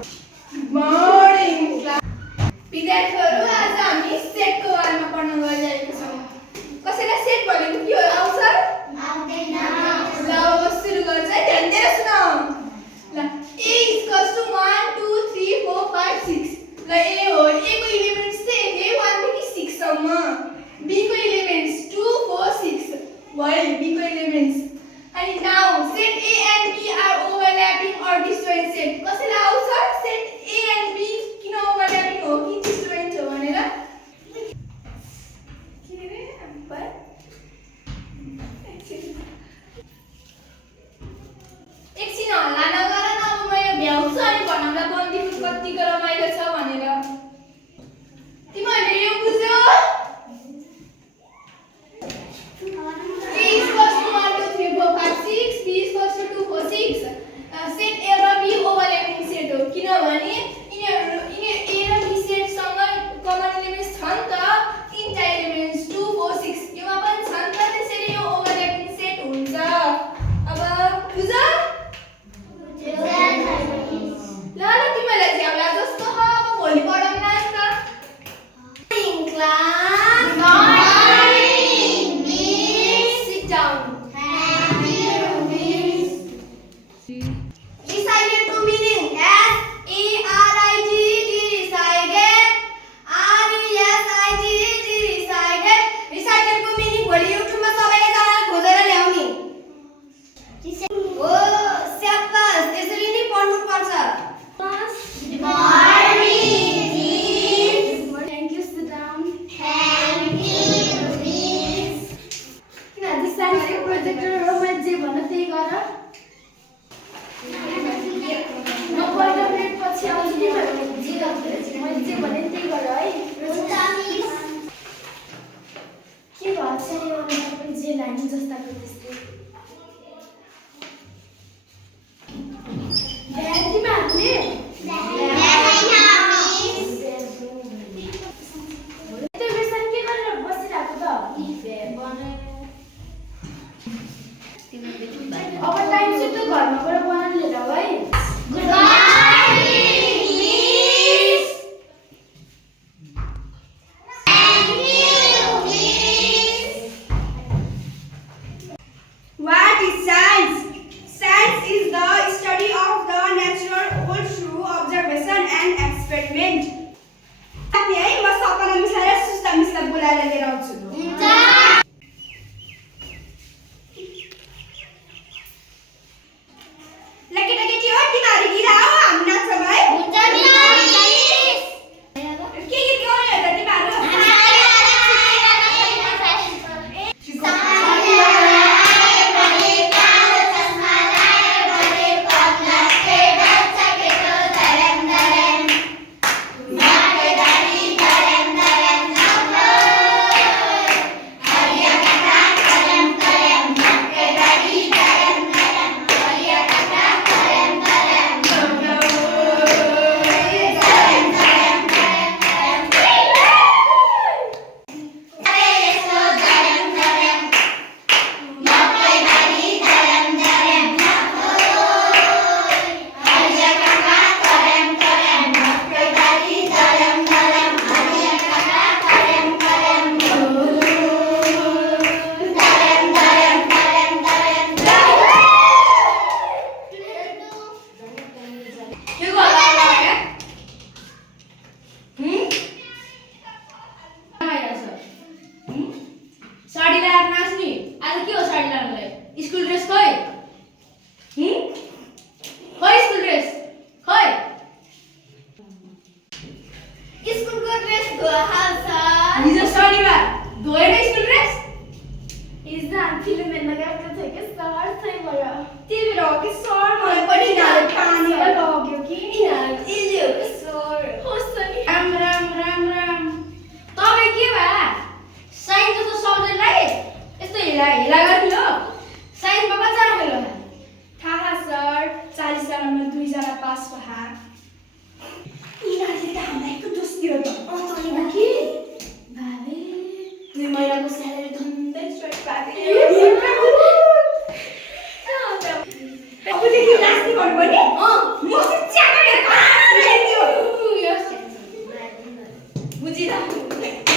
Morning विद्यार्थीहरू आज हामी सेटको बारेमा पढ्न गइरहेका छौं। कसैलाई सेट भनेको के हो आउँछ? आउँदैन। ल सुरु गर्छ है, ध्यान दिएर सुनौ। ल A = 1 2 3 4 5 6। ल A हो, A को एलिमेन्ट्स चाहिँ के 1 देखि 6 सम्म। B को एलिमेन्ट्स 2 4 6 भयो, B को एलिमेन्ट्स। अनि now set A and B are overlapping or disjoint set। कसैलाई आउँछ सेट A and B किन overlapping हो कि disjoint हो भनेर? के रे नम्बर एकछिन हल्ला नगर न, अब मैले भ्याउँछु अनि भन्नुलाई बन्दिनु कतिको रमाइलो छ भनेर। तिमीहरूले यो बुझ्यौ? A = 1 2 3 4 5 6, B = 2 4 6। सेट A र B ओभरल्यापिङ सेट हो किनभने यिनीहरू A र B सेटसँग कमन एलिमेन्ट्स छन् त, तीनटा एलिमेन्ट्स 2 4 6 योमा पनि छन् त, त्यसैले यो ओभरल्यापिङ सेट हुन्छ। अब बुझ? ल तिमीलाई चाहिँ होला जस्तो हो, अब भोलि पढाउला नि त। Class morning miss sit down. Recited to meaning S-A-R-I-G-E-D recited, R-E-S-I-G-E-D recited। Recited को meaning भोलि युट्युबमा सबैजनाले खोजेर ल्याउने हो। स्याबास, त्यसरी नै पढ्नु पर्छ। Good morning miss। Thank you, sit down। Thank you miss। किन आज साइन्सको प्रोजेक्टर हो, मैले जे भन्नु त्यही गर। म पहिलो प्लेट पछि आउँछु नि, मैले जे भने त्यही गर है। के भन्छ नि अनुसार पनि जे लाग्यो जस्ताको त्यस्तै। तिमीहरूले त्यो बेसन के गरेर बसिरहेको त? अब टाइम चाहिँ तँ घरमा गएर बनाउन लिएर आऊ है। Good morning miss. Thank you miss. What is science? Science is the study of the natural world through observation and experiment। है, म सपना मिसाएर सुस्ता मिसलाई बोलाएर लिएर आउँछु। साडी लगाएर नाच्ने आज के हो? साडी लगाउनलाई स्कुल ड्रेस खोइ? खोइ स्कुल ड्रेस खोइ? स्कुलको ड्रेस धोहाल्छ। हिजो शनिबार धोएन स्कुल ड्रेस? हिजो हामी फिल्ममा गएको थियो कि सर छैबाट टिभी हो कि सर मलाई पनि नाले पानी लाग्यो कि इले हो कि सर होस् नि। राम राम राम राम। तपाईँ के भए साइन्स जस्तो सब्जेक्टलाई यस्तो हेला गर्ने हो? साइन्समा कतिजना फेल होला? थाहा सर, 40 जनामा 2 जना पास भए। यिनीहरूले त हामीलाई एक दोष दियो त। अचाहिँदा के भाबे 2 महिनाको स्यालेरी धन्दै स्ट्राइक पाए। अब देखि लास्टि भन्नु पर्ने? म चाहिँ च्याका हेर्छ। बुझिराख्नु